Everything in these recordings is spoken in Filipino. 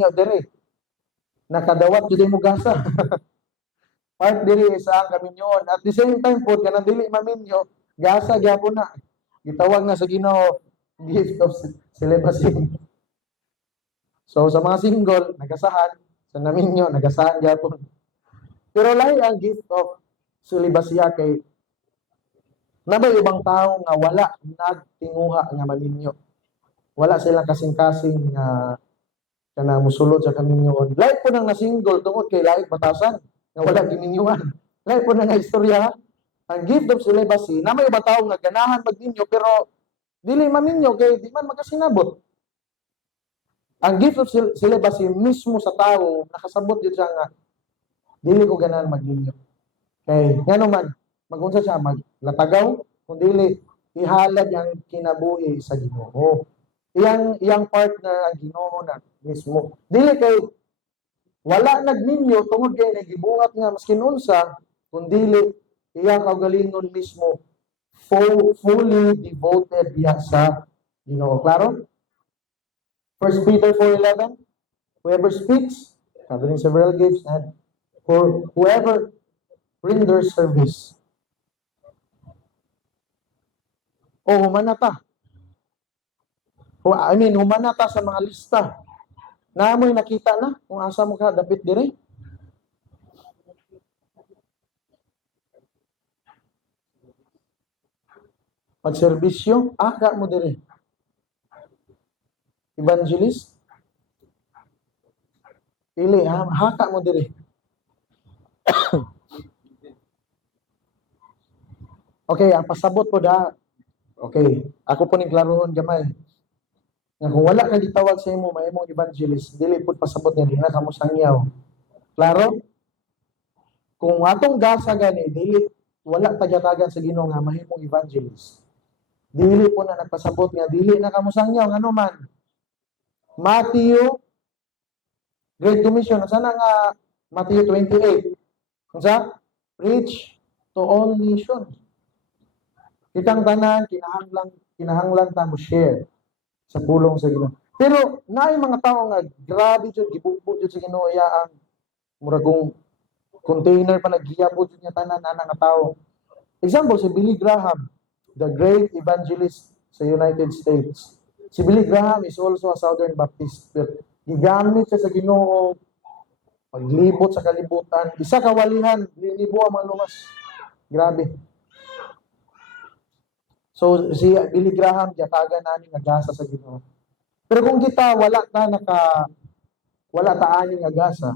maminyo dire. Nakadawat jud mo gasa. Part diri sa kaminyon. At the same time po kanang dili maminyo, gasa gyapon na. Gitawag na sa Ginoo gift of celibacy. So sa mga single, nagasahan, sa naminyo, nagasahan gyapon. Pero lahi ang gift of celibacy kay nabay ibang tao nga wala nagtinguha nga maminyo. Wala silang kasing-kasing nga kana musulod sa kaminyoon. Lahi po nang na-single tungod kay lahi batasan nga wala giminyuan. Lahi po nang istorya. Ang gift of celibacy, na may iba tao nga ganahan magminyo pero dili maminyo kay di man magasinabot. Ang gift of celibacy mismo sa tao nakasabot gyud siya nga dili ko ganahan magminyo. Kay ngano man magunsa siya maglatagaw kun dili ihalad ang kinabuhi sa Ginoo. Iyang partner ang Ginoo na mismo. Dili kay wala nagminyo tungod kay nagibuhat nga maskin unsa kun dili iyang kaugalingon mismo fully devoted diha sa Ginoo. Klaro? 1 Peter 4:11, whoever speaks, having several gifts, and for whoever renders service. O humanata. Humanata sa mga lista. Naamoy nakita na kung asa mo ka dapit dire. Pagserbisyo, aka mo dire. Evangelist, pili, haka mo dire. Okay, ang pasabot ko da. Okay, ako po ning klarohon gamay. Nga kung wala ka gitawag sa imo mahimong evangelist, dili pud pasabot niya dinha kamo sangyaw. Klaro? Kung atong gasa gani dili wala tagyatagan sa Ginoo nga mahimong evangelist. Dili po na nagpasabot nga dili na kamo sangyaw ngano man. Matthew Great Commission sana nga Matthew 28. Unsa? Preach to all nations. Kitang tanan kinahanglan ta mo share sa pulong sa Ginoo. Pero naay mga tao nga grabe jud gibugbog jud sa Ginoo ang muragong container pa naghiyabot jud niya tanan ana nga tao. Example si Billy Graham, the great evangelist sa United States. Si Billy Graham is also a Southern Baptist. Gigamit siya sa Ginoo paglibot sa kalibutan. Isa kawalihan, lilibo ang malumas. Grabe. So si Billy Graham yatagan nani nga gasa sa Ginoo. Pero kung kita wala ta ani nga gasa,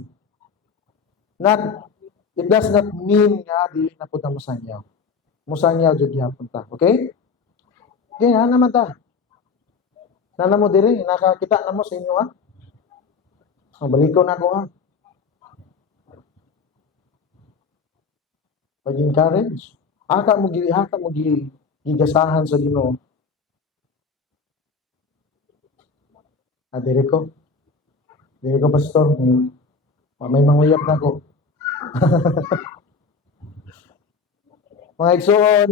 it does not mean nga dili na pud ta musangyaw. Musangyaw jud gyapon ta, okay? Okay, naman ta. Nana mo diri, nakakita na mo sa inyo ha. Baliko na ako ha. Pag-encourage. Haka mo gigasahan sa Ginoo. Diri ko pastor. May manguyap na ko. Mga igsoon,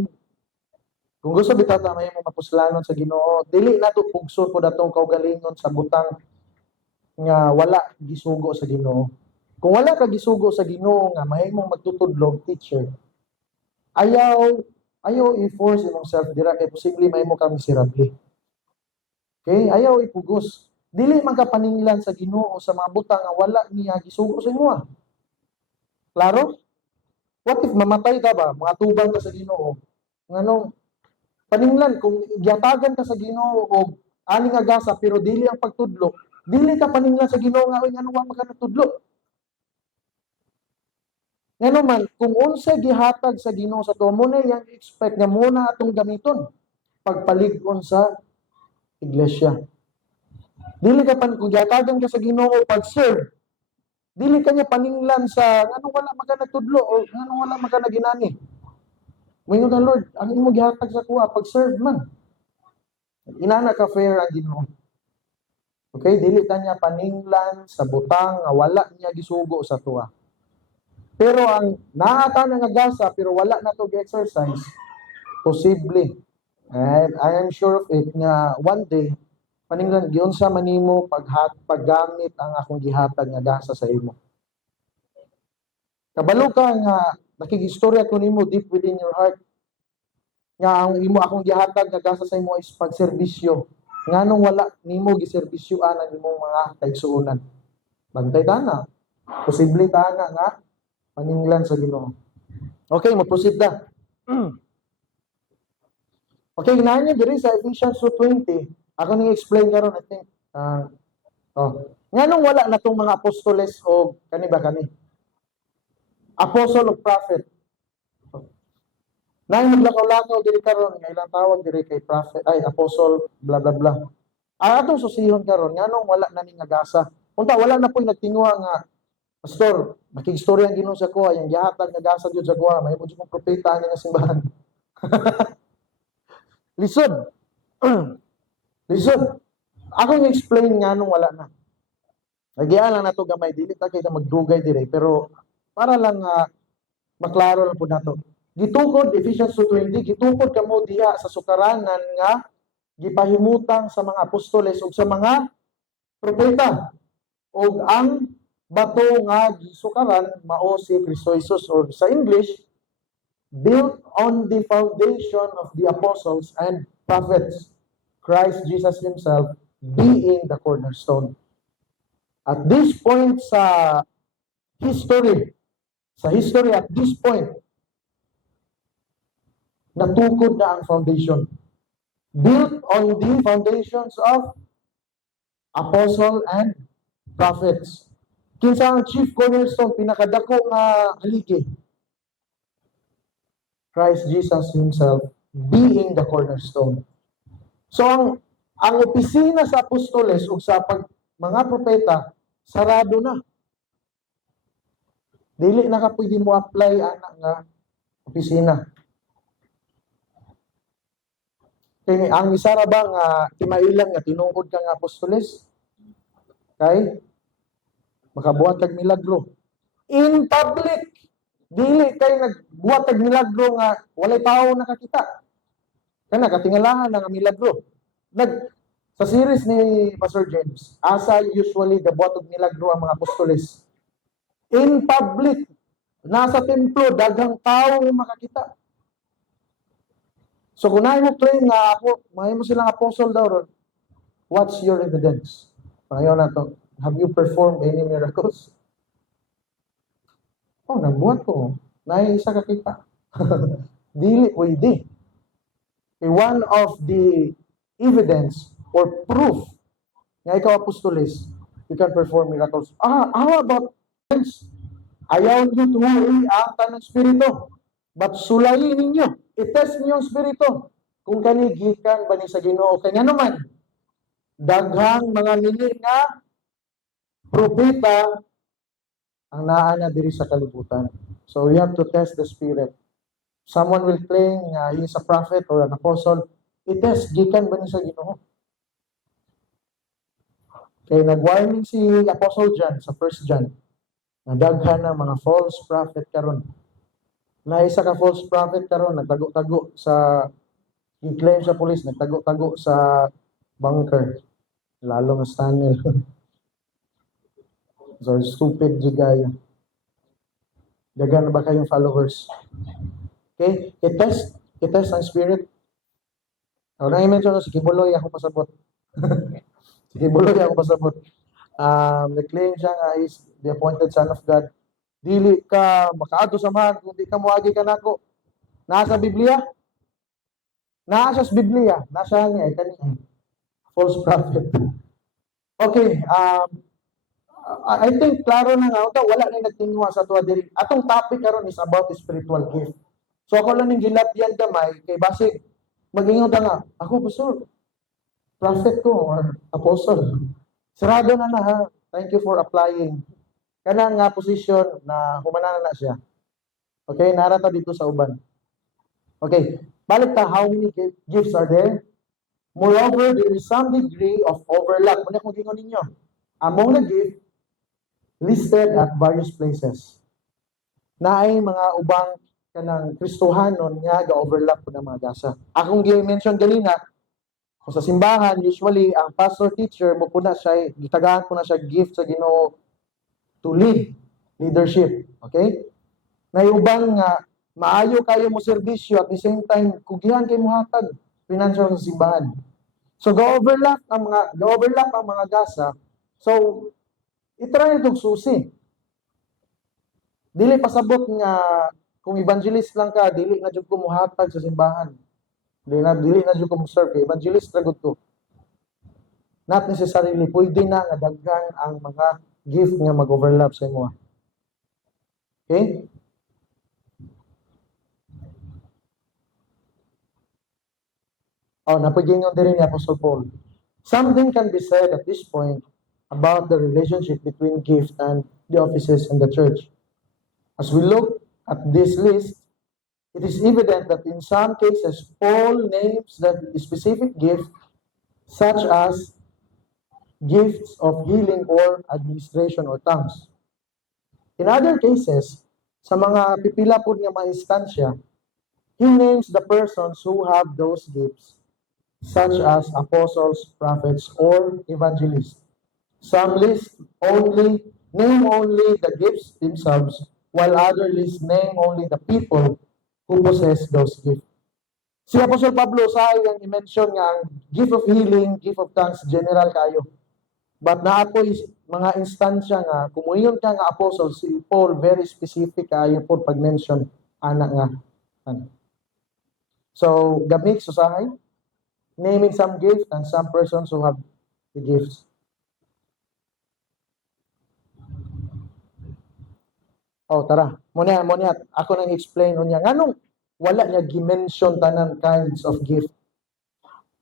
kung gusto bitata may mo mapuslanon sa Ginoo, dili nato pugso po datong kaugalingon sa butang nga wala gisugo sa Ginoo. Kung wala ka gisugo sa Ginoo nga mahimong magtutudlog teacher, ayaw i-force imong self dira kay posible mahimo ka miserable. Okay? Ayaw ipugos. Dili man ka paninglan sa Ginoo sa mga butang nga wala niya gisugo sa imo. Klaro? What if mamatay ka ba? Mga tubang ka sa Ginoo. Nganong paninglan kung gyatagan ka sa Ginoo og ani nga gasa pero dili ang pagtudlo, dili ka paninglan sa Ginoo nga ano wa makanatudlo. Ngano man kung unsa gihatag sa Ginoo sa tuwa mo na yang expect nga muna atong gamiton pagpalig-on sa iglesia. Dili ka kung gyatagan ka sa Ginoo pag-serve, dili ka niya paninglan sa ngano wala makanatudlo o ngano wala makanaginani. Moingon ka Lord, ang imo gihatag sa kuha pag-serve man. Inana ka fair ang Ginoo. Okay, dili ka niya paninglan sa butang nga wala niya gisugo sa tuwa. Pero ang naata na nga gasa pero wala na to gi-exercise, posible. And I am sure of it nga one day paninglan giunsa man nimo paggamit ang akong gihatag nga gasa sa imo. Kabalo ka nga nakigistorya ko nimo deep within your heart nga ang imo akong gihatag nga gasa sa imo is pagserbisyo. Nganong wala nimo giserbisyoan ang imong mga kaigsuonan. Bantay ta na. Posible ta na nga paninglan sa Ginoo. Okay, mo-proceed na. Okay, ginahan niyo diri sa Ephesians 2:20. Ako ni explain karon I think. Nganong wala na tong mga apostoles o kani ba kani? Apostle of prophet. Nay maglakaw-lakaw diri karon nga ilang tawag diri kay prophet ay apostle bla bla bla. Atong susihon karon nganong wala na ni nga gasa. Unta wala na po'y nagtingwa nga pastor, makigstorya ang Ginoo sa kuha, yang gihatag nga gasa jud sa kuha, may mo jud kong propeta nga simbahan. Lisod. Lisod. Ako yung explain nga nung wala na. Nagyan lang nato gamay dili ta kay magdugay dire pero para lang maklaro lang po nato. Gitukod Ephesians 2:20 gitukod kamo diha sa sukaranan nga gipahimutang sa mga apostoles ug sa mga propeta ug ang bato nga gisukaran mao si Kristo Jesus or sa English built on the foundation of the apostles and prophets, Christ Jesus himself being the cornerstone. At this point sa history at this point, natukod na ang foundation. Built on the foundations of apostle and prophets. Kinsa ang chief cornerstone, pinakadako nga haligi? Christ Jesus himself being the cornerstone. So ang opisina sa apostoles ug sa mga propeta sarado na. Dili na ka pwede mo apply ana nga opisina. Kaya ang isara ba nga timailan nga tinungkod ka nga apostoles kay makabuhat kag milagro in public. Dili kay nagbuhat kag milagro nga walay tao nakakita. Kana katingalahan nga milagro. Sa series ni Pastor James, asa usually gabuhat og milagro ang mga apostoles. In public, nasa templo daghang tao makakita. So kung mo claim nga ako, may mo silang apostle daw ron, what's your evidence? Ngayon na to, have you performed any miracles? Oh, nagbuhat ko. Naisa ka kita. Dili pwede. One of the evidence or proof nga ikaw apostoles, you can perform miracles. How about friends? Ayaw nyo tuwari ang tanang spirito. But sulayin ninyo. I-test niyo ang spirito. Kung kanigikan ba ni sa Ginoo. Kanya naman, daghang mga nili nga propeta ang naana diri sa kalibutan. So we have to test the spirit. Someone will claim he is a prophet or an apostle. I-test, gikan ba ni sa Ginoo? Kaya nag-warning si Apostle John sa 1 John na daghan na mga false prophet karon. Na isa ka false prophet karon nagtago-tago sa i-claim sa police, nagtago-tago sa bunker. Lalo nga Stanley. So stupid jigaya. Dagan na ba kayong followers? Okay? I-test ang spirit. Ako na i-mention si Kibuloy ako pasabot. Si Kibuloy ako pasabot. Nag-claim siya nga is the appointed son of God. Dili ka makaadto sa man, kung di ka muagi ka nako. Nasa Biblia? Nasa sa Biblia. Nasa niya, kanina. False prophet. Okay, I think klaro na nga, wala na nagtingwa sa tuwa diri. Atong topic karon is about spiritual gift. So ako lang ning gilapyan gamay kay basig magingon ta nga, ako pastor, prophet ko or apostle. Sarado na ha. Thank you for applying. Kana nga position na humanana na siya. Okay, narata dito sa uban. Okay, balik ta, how many gifts are there? Moreover, there is some degree of overlap. Muna kung gingon ninyo. Among the gift listed at various places. Na ay mga ubang kanang Kristohanon nga ga-overlap po ng mga gasa. Akong gi-mention ganina, Kung sa simbahan, usually, ang pastor teacher, mo po na siya, gitagaan po na siya gift sa Ginoo to lead, leadership. Okay? Naiuban nga, maayo kayo mo serbisyo at the same time, kugihan kayo mo hatag financial sa simbahan. So, ga-overlap ang mga gasa. So, itry itong susi. Dili pasabot nga, kung evangelist lang ka, dili na jud ko muhatag sa simbahan. Dili na jud ko mo-serve. Evangelist ra gud ko. Not necessarily, pwede na nga daghan ang mga gift nga mag-overlap sa imo. Okay? Napagingon din ni Apostle Paul. Something can be said at this point about the relationship between gift and the offices in the church. As we look at this list, it is evident that in some cases, Paul names the specific gift, such as gifts of healing or administration or tongues. In other cases, sa mga pipila po niya mga instansya, he names the persons who have those gifts, such as apostles, prophets, or evangelists. Some name only the gifts themselves, while other lists name only the people who possess those gifts. Si Apostol Pablo sa iyang i-mention nga ang gift of healing, gift of tongues, general kayo. But na ako mga instansya nga, kumuyon ka nga apostle, si Paul very specific kayo po pag-mention anak nga. So, gamit susahay, naming some gifts and some persons who have the gifts. Tara. Muna, ako nang explain niya. Nganong wala niya gi-mention tanan kinds of gift.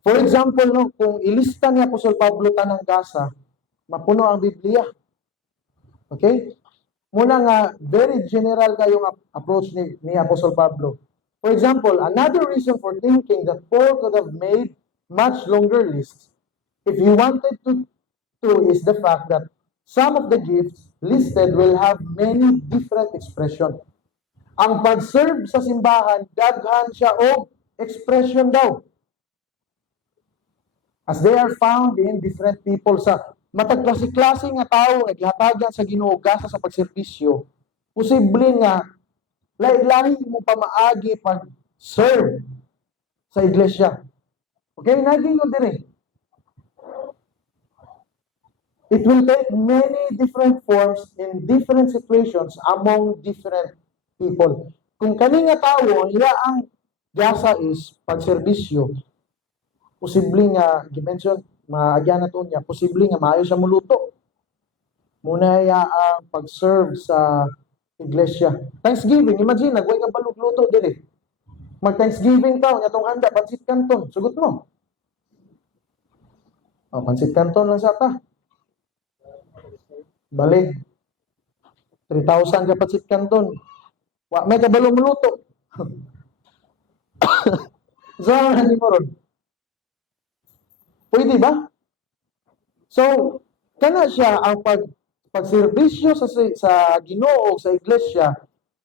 For example, no, kung ilista ni Apostol Pablo tanang gasa, mapuno ang Biblia. Okay? Muna nga, very general kayong approach ni Apostol Pablo. For example, another reason for thinking that Paul could have made much longer lists, if he wanted to is the fact that some of the gifts listed will have many different expression. Ang pag-serve sa simbahan, daghan siya o expression daw. As they are found in different people sa matagklase-klase nga tao nga gihatagan sa Ginoo gasa sa pagserbisyo, posible nga lahi-lahi mo pamaagi pag-serve sa iglesia. Okay, naging yun din. It will take many different forms in different situations among different people. Kung kani nga tawo, iya ang gasa is pagserbisyo, posible nga, gimension, maagyan na to niya, posible nga maayo siya muluto. Muna iya ang pag-serve sa iglesia. Thanksgiving, imagine, nagway ka balugluto din Mag-Thanksgiving ka, itong handa, pansit canton, sugot mo. Pansit canton lang sa ta. Balik. 3,000 ka pansit canton. May kabalo muluto. So, hindi mo ron. Pwede ba? So, kana siya ang pagserbisyo sa Ginoo sa iglesia,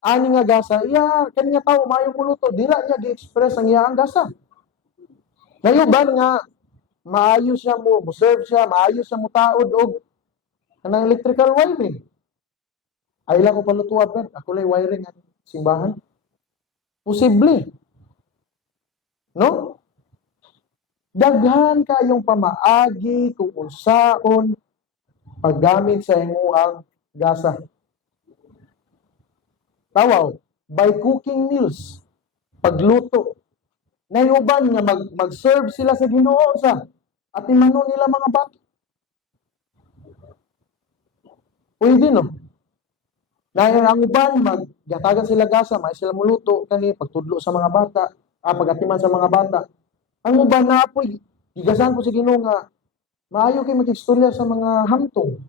ani nga gasa, kanya tao maayo muluto, dila niya gi-express ang iyang gasa. Nayuban nga maayo siya mo serve siya, maayo siya mo taod og kanang electrical wiring. Ay lang ko palutuwa ben, ako lay wiring ang simbahan. Posible. No? Daghan kayong pamaagi kung unsaon paggamit sa imuang gasa. Tawaw, by cooking meals, pagluto. Nayuban nga mag-serve sila sa Ginoo sa at imano nila mga bata. Pwede no. Dahil ang uban, magyatagan sila gasa, may sila muluto, kani pagtudlo sa mga bata, pagatiman sa mga bata. Ang uban na apoy, gigasan po si Ginoo nga, maayo kayo mag-istorya sa mga hamtong.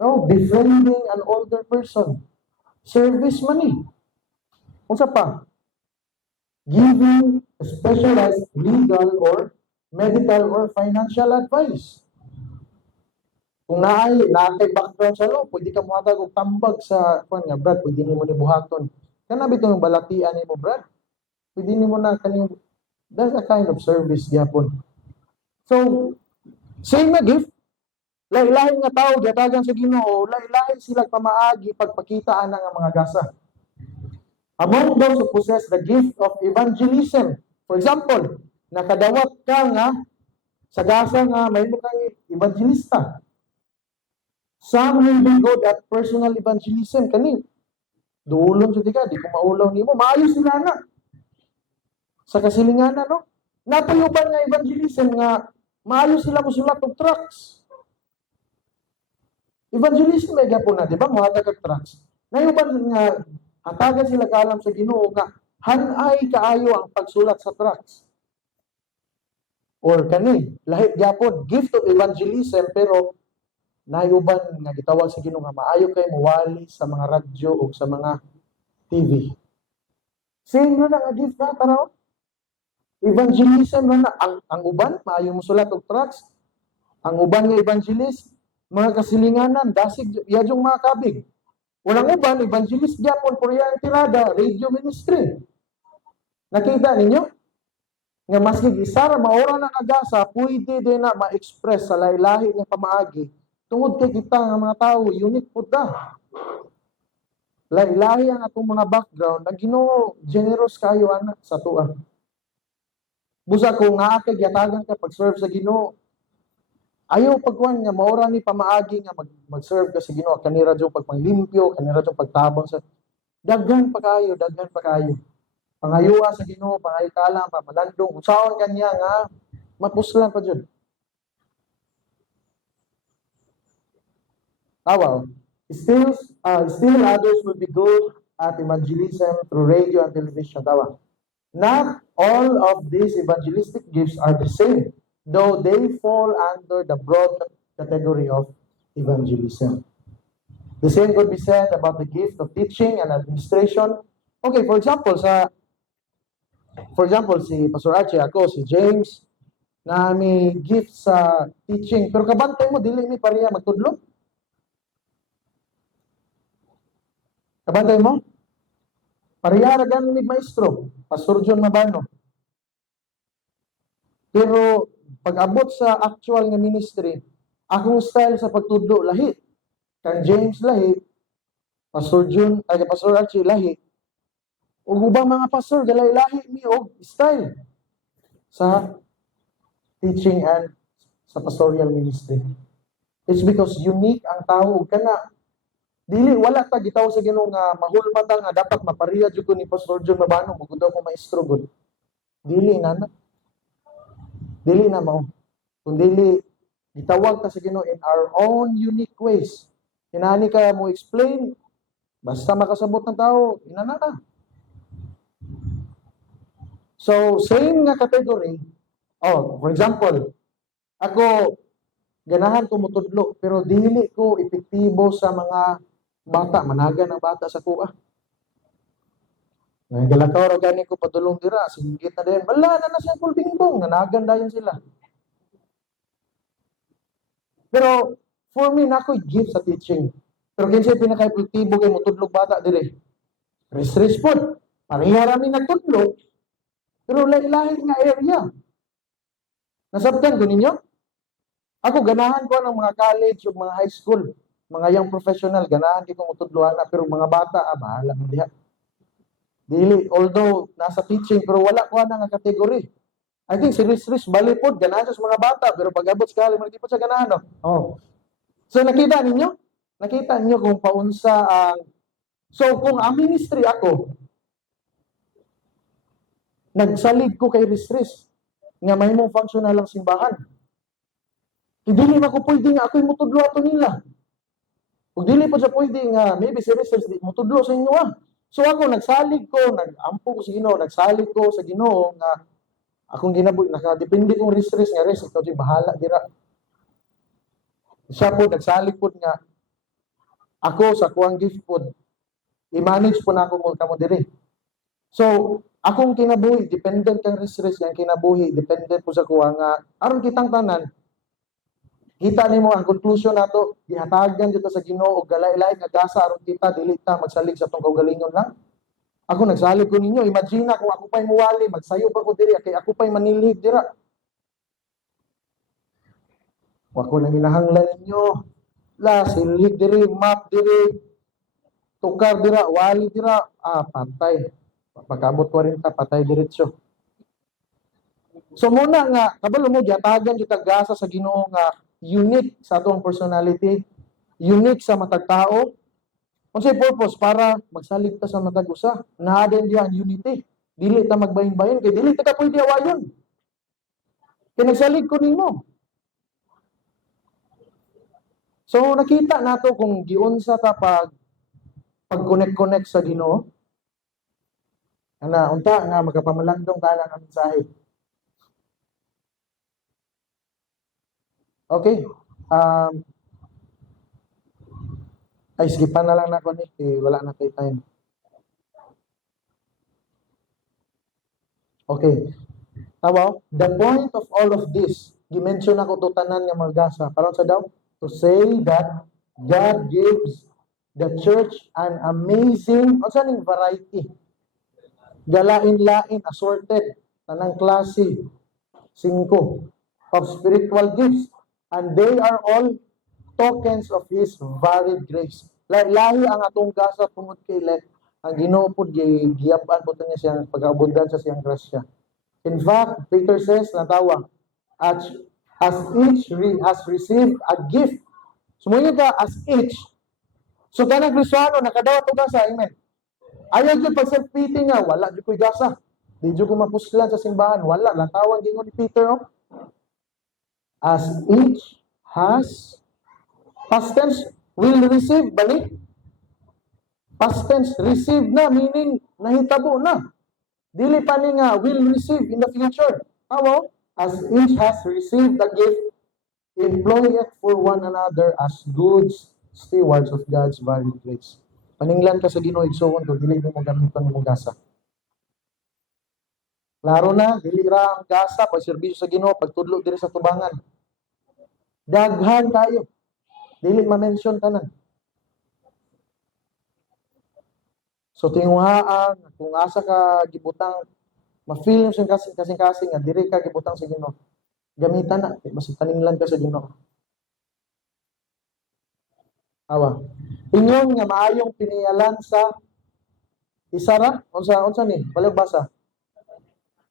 No, befriending an older person. Service money. Kung sa pa, giving specialized legal or medical or financial advice. Kung naay background sa law, pwede ka muhatag og tambag sa nga brad, pwede nimo ni buhaton. Kana bitaw yung balatian nimo brad. Pwede nimo na kaning That's a kind of service gyapon. So, same na gift, lahi-lahi nga tao giatagan sa Ginoo, lahi-lahi sila pamaagi pagpakitaan ng mga gasa. Among those who possess the gift of evangelism, for example, nakadawat ka nga sa gasa nga may kang evangelista. Some will be good at personal evangelism. Kani, duulon sa ka, di ko maulaw nimo. Maayo sila na. Sa kasilinganan, no? Natayuban nga evangelism nga, maayo sila musulat og tracts. Evangelism may gapon na, di ba? Muhatag og tracts. Nayuban nga, hatagan sila kaalam sa Ginoo nga, hanay kaayo ang pagsulat sa tracts. Or kani, lahit gyapon, gift of evangelism, pero nayuban nga gitawag sa Ginoo nga maayo kay muwali sa mga radyo o sa mga TV. Same na nga gift na tanaw. Evangelism na ang uban maayo musulat og tracts. Ang uban nga evangelist mga kasilinganan dasig yadyung mga kabig. Walang uban evangelist gyapon Korean tirada radio ministry. Nakita ninyo? Nga maski gisara maora na agasa pwede din na ma-express sa lahi-lahi ng pamaagi tungod kay kita nga mga tao, unique po ta. Lahi-lahi ang atong mga background, na Ginoo generous kayo anak sa tuwa. Busa kung naa kay gyatagan ka pag-serve sa Ginoo, ayaw pagkuhan nga maura ni pamaagi nga mag-serve ka sa Ginoo, kanira jud pagpanglimpyo, kanira jud pagtabang sa daghan pa kayo, daghan pa kayo. Pangayuwa sa Ginoo, pangayukala, pamalandong, usaon kanya nga mapuslan pa jud. Wow. Still others will be good at evangelism through radio and television. Tawa. Not all of these evangelistic gifts are the same, though they fall under the broad category of evangelism. The same could be said about the gift of teaching and administration. Okay, for example, si Pastor Archie, ako, si James, na may gift sa teaching. Pero kabantay mo, dili ni pareha magtudlo. Kabantay mo? Parehara gani ni maestro, Pastor John Mabano. Pero pag abot sa actual nga ministry, akong style sa pagtudlo lahi. Kang James lahi, Pastor Archie lahi. Ug ubang mga pastor galay-lahi mi og style sa teaching and sa pastoral ministry. It's because unique ang tao kana. Dili wala ta gitaw sa Ginoo nga mahulman ta nga dapat mapareha jud ko ni Pastor John Mabano mo daw ko maestro gud. Dili na. Dili na mao. Kung dili gitawag ta sa Ginoo in our own unique ways. Kinahanglan kaya mo explain basta makasabot ng tao, inana ka. So same nga category. For example, ako ganahan ko mutudlo pero dili ko epektibo sa mga bata, managan ang bata sa kuha. Ngayon, galakaw, gani ko padulong dira, singgit na din, wala na siya pulbingbong, nanagan dayon sila. Pero, for me, na ako'y gift sa teaching. Pero kinsa pinaka-epektibo kay mutudlog bata dire. Rest po, pareha rami nagtudlog, pero lahi-lahi nga area. Nasabtan ko ninyo? Ako, ganahan ko ng mga college o mga high school. Mga young professional, ganahan di ko mutudluhan na, pero mga bata, bahala mo diha. Dili, although nasa teaching, pero wala ko na nga category. I think si Riz bali po, ganahan sa mga bata, pero pag abot sa kali, hindi po siya ganahan, no? So nakita ninyo? Nakita ninyo kung paunsa ang... So kung ang ministry ako, nagsalig ko kay Riz, nga may mong functional ang simbahan. Hindi na ko pwede nga ako'y mutudlo ato nila. Kung dili pa siya pwede nga, maybe si research, mutudlo sa inyo So ako, nagsalig ko, nag-ampo ko sa Ginoo, nagsalig ko sa Ginoo nga akong ginabuhi, nakadepende kong research nga ito siya bahala dira. Siya po, nagsalig po nga, ako sa kuwang gift po, i-manage po na ako mo kamo diri. So, akong kinabuhi, dependent kang research nga kinabuhi, dependent po sa kuwang nga, aron kitang tanan, kita nimo ang conclusion nato gihatagan dito sa Ginoo og galay-lain nga gasa aron kita dili ta magsalig sa tong kaugalingon lang. Ako nagsalig ko ninyo, imagine na kung ako pa'y muwali, magsayo pa ko diri, kay ako pa'y manilig dira. Ako nang hinahanglan ninyo, la, silig diri, map diri, tukar dira, wali dira, patay. Pagkabot 40, patay diretso. So muna nga, kabalo mo, giatagan yung taggasa sa Ginoo nga unique sa atong personality, unique sa matag tao. Unsay purpose? Para magsalig ta sa matag usa. Naaden diya ang unity. Dili ta magbayin-bayin, kay dili ta ka pwede awayon. Kaya nagsalig ko nimo. So nakita nato kung giunsa ta pag-connect-connect sa Ginoo. Ana, unta nga magapamalandong ta lang ang mensahe. Okay. Ay, skipan na lang na ko ni. Wala na kay time. Okay. Tawa, the point of all of this, gi-mention ako to tanan nga mga gasa. Karon sa daw, to say that God gives the church an amazing, unsa ning variety. Galain-lain, assorted, tanang klase, 5 of spiritual gifts. And they are all tokens of His varied grace. Lahi ang atong gasa tungod kay ang Ginoo pud giyaban po niya siyang pag-abundan sa siyang grasya. In fact, Peter says, natawa, as each has received a gift. Sumuyo ka, as each. So, kanang Kristiano, nakadawat o gasa, amen. Ayaw dyan pag self-pity nga, wala dyan ko'y gasa. Di dyan ko mapuslan sa simbahan, wala. Natawag din ko ni Peter, oh. As each has, past tense, will receive, balik. Past tense, receive na, meaning, nahitabo na. Dili pa ni nga, will receive in the future. How? As each has received a gift, employ it for one another as good stewards of God's varied grace. Paninglan ka sa Ginoo igsoon kung dili mo gamiton imong gasa. Klaro na, dili ra ang gasa pag serbisyo sa Ginoo pagtudlo diri sa tubangan. Daghan tayo. Dili ma-mention tanan. So tinguhaan kung asa ka gibutang ma-feel yung kasing-kasing nga diri ka gibutang sa Ginoo. Gamitan na basta paninglan ka sa Ginoo. Awa. Ingon nga maayong pinialan sa isara unsa ni basa.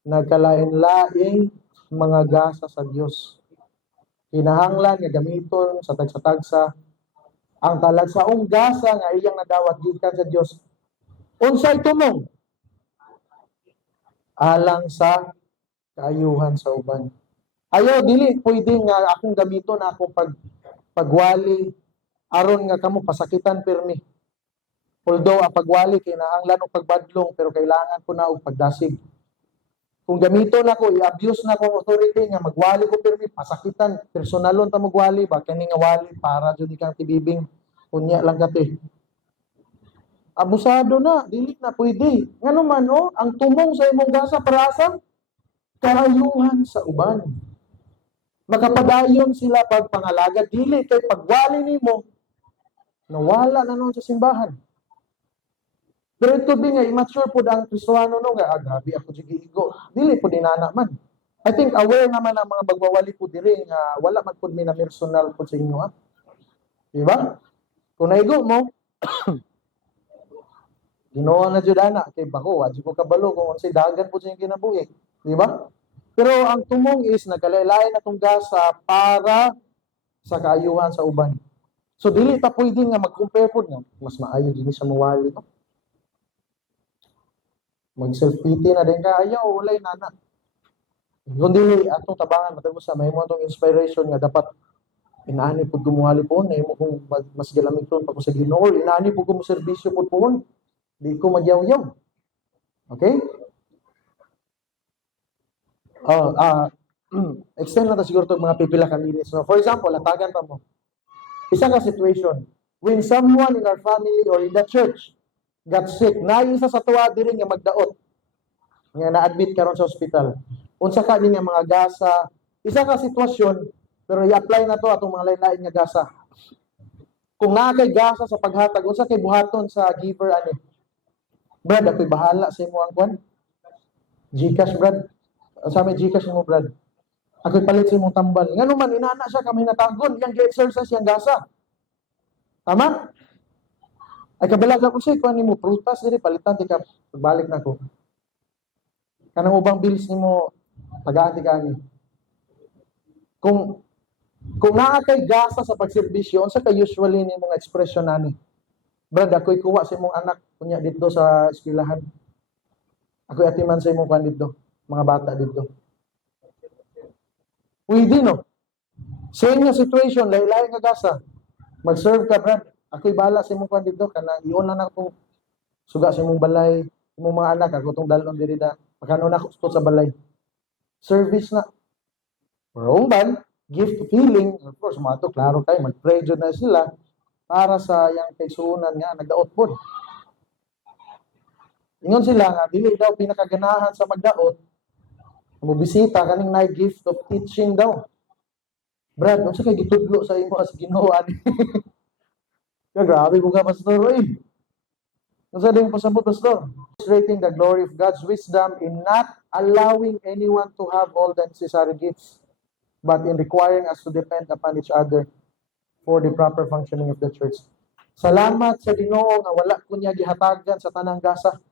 Nagkalain-laing mga gasa sa Dios. Kinahanglan nga gamiton sa tagsa-tagsa ang talagsaong gasa nga iyang nadawat gikan sa Dios. Unsay tumong? Alang sa kaayuhan sa uban. Ayaw dili pwede nga akong gamiton ako pagwali aron nga kamo pasakitan pirmi. Although ang pagwali kinahanglan og pagbadlong pero kailangan ko na og pagdasig. Kung gamiton ako i-abuse na ko authority nga magwali ko pirmi pasakitan personalon ta magwali ba kani nga wali para jud kang tibibing unya lang kate. Abusado na, dili na pwede. Ngano man ang tumong sa imong gasa para sa kaayuhan sa uban. Makapadayon sila pagpangalaga dili kay pagwali nimo nawala na noon sa simbahan. Pero ito din nga immature pud ang Kristiano nga grabe ako gigigo. Dili pud dinana man. I think aware naman ang mga bagwawali pud diri nga wala man pud mi na personal pud sa inyo ha. Di ba? Kung naigo mo Ginoo na jud ana kay bako wa jud ko kabalo kung unsay dagan pud sa kinabuhi, di ba? Pero ang tumong is nagkalain atong gasa para sa kaayuhan sa uban. So dili ta pwede nga mag-compare pud nga mas maayo dinhi sa mawali no. Mag self-pity na din ka ayaw walay nana. Kung dili atong tabangan matag sa may mo atong inspiration nga dapat inaani pud kumuhali po na imo kung mas gilamiton pa ko sa Ginoo, inaani pud ko mo serbisyo pud po. Di ko magyaw-yaw. Okay? Extend na ta siguro itong mga pipila ka minutes. So, for example, latagan pa mo. Isa ka situation, when someone in our family or in the church got sick, na isa sa tuwa diri nga magdaot, nga na-admit karon sa ospital. Unsa ka ni nga mga gasa, isa ka sitwasyon, pero i-apply na to atong mga lain-lain nga gasa. Kung nga kay gasa sa paghatag, unsa kay buhaton sa giver ani? Brad, ako'y bahala sa imo ang kwan. Gcash, Brad. Sa amin, Gcash mo, Brad. Ako'y palit sa imong tambal. Nga naman, inana siya kami natagon. Yang ge-exercise, yang gasa. Tama? Ay kabalag ako siya, kung mo prutas, diri, palitan, tika, pagbalik na ko. Kanang ubang bills ni mo, tagaan kani. Kung naa kay gasa sa pagserbisyo, unsa kay usually ni mga ekspresyon nani? Brad, ako'y kuha sa imong anak, kunya dito sa eskwelahan. Ako'y atiman sa imong kwan dito, mga bata dito. Pwede, no? Same nga situation, lahi-lahi nga gasa. Mag-serve ka, Brad. Ako'y bahala sa imong kwan dito, kanang iyon na akong suga sa imong balay, imong mga anak, ako itong dalon diri na, makano na ako sa balay. Service na. Wrong ban, gift of healing, of course, mga to, klaro kayo, mag-pray dyan na sila para sa yang kaisunan nga, nagdaot po. Ingon sila nga, dili daw pinakaganahan sa magdaot, mubisita, kaning na gift of teaching daw. Brad, unsa kay gitudlo sa imo as Ginoo ani? Ya, grabe mo ka, Pastor. Oy. Unsa din pasabot, Pastor? Demonstrating the glory of God's wisdom in not allowing anyone to have all the necessary gifts, but in requiring us to depend upon each other for the proper functioning of the church. Salamat sa Ginoo nga wala ko niya gihatagan sa tanang gasa.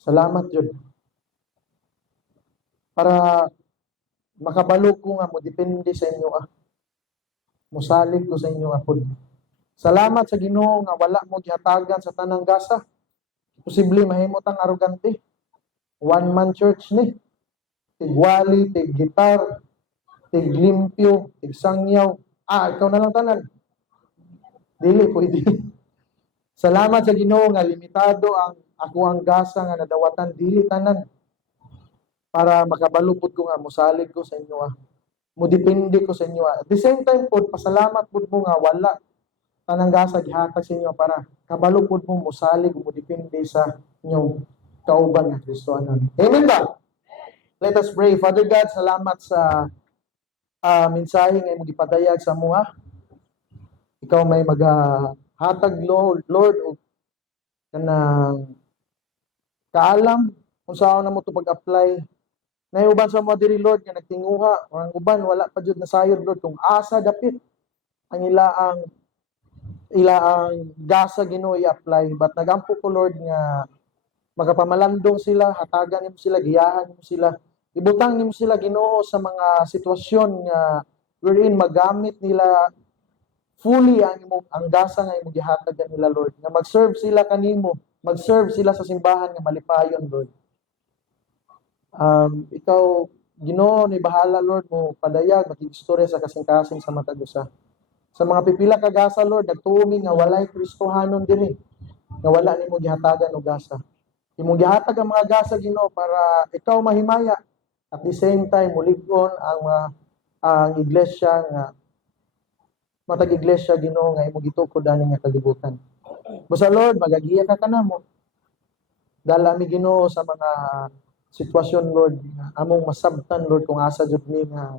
Salamat jud. Para makabalo ko nga mo depende sa inyo Musalig ko sa inyo apod. Salamat sa Ginoo nga wala mo gihatagan sa tanang gasa. Posible mahimot ang arogante. One man church ni. Tigwali, tig gitar, tig limpyo, tig sangyaw. Ikaw na lang tanan. Dili pwede. Salamat sa Ginoo nga limitado ang ako ang gasa nga nadawatan dili tanan. Para makabalupod ko nga mosalig ko sa inyo Modepende ko sa inyo At the same time po, pasalamat po mo nga wala tanang gasa gihatag sa inyo para kabalupod mo mosalig mo depende sa inyong kauban nga Kristo anon. Amen ba? Let us pray. Father God, salamat sa mensahe nga imong gipadayag sa mga. Ikaw may maghatag Lord o kanang kaalam kung saan na mo to pag-apply. Naiuban sa mga diri Lord nga nagtinguha, ang uban wala pa jud nasayod Lord kung asa dapit ang ilaang gasa Ginoo i-apply, but nagampo ko Lord nga magapamalandong sila, hatagan nimo sila, giyahan nimo sila, ibutang nimo sila Ginoo sa mga sitwasyon nga wherein magamit nila fully ang gasa nga imo gihatag nila Lord, nga mag-serve sila kanimo, mag-serve sila sa simbahan nga malipayon Lord. Ikaw Ginoo ni bahala Lord mo padayag makig-istorya sa kasing-kasing sa matag usa. Sa mga pipila ka gasa Lord, nagtuomi nga walay Kristohanon dinhi. Nga wala nimo gihatagan og gasa. Imong gihatag ang mga gasa Ginoo para ikaw mahimaya at the same time mulig-on ang iglesia nga matag iglesia Ginoo nga imong gitukod ani nga kalibutan. Busa Lord, magagiya ka kanamo. Dala mi Ginoo sa mga sitwasyon Lord, among masabtan Lord kung asa jud mi nga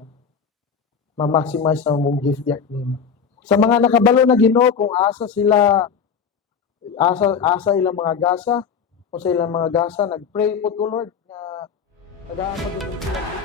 ma-maximize sa mong gift yak nimo. Sa mga nakabalo na Ginoo kung asa ilang mga gasa o sa ilang mga gasa, nagpray po to Lord na nagaamag sila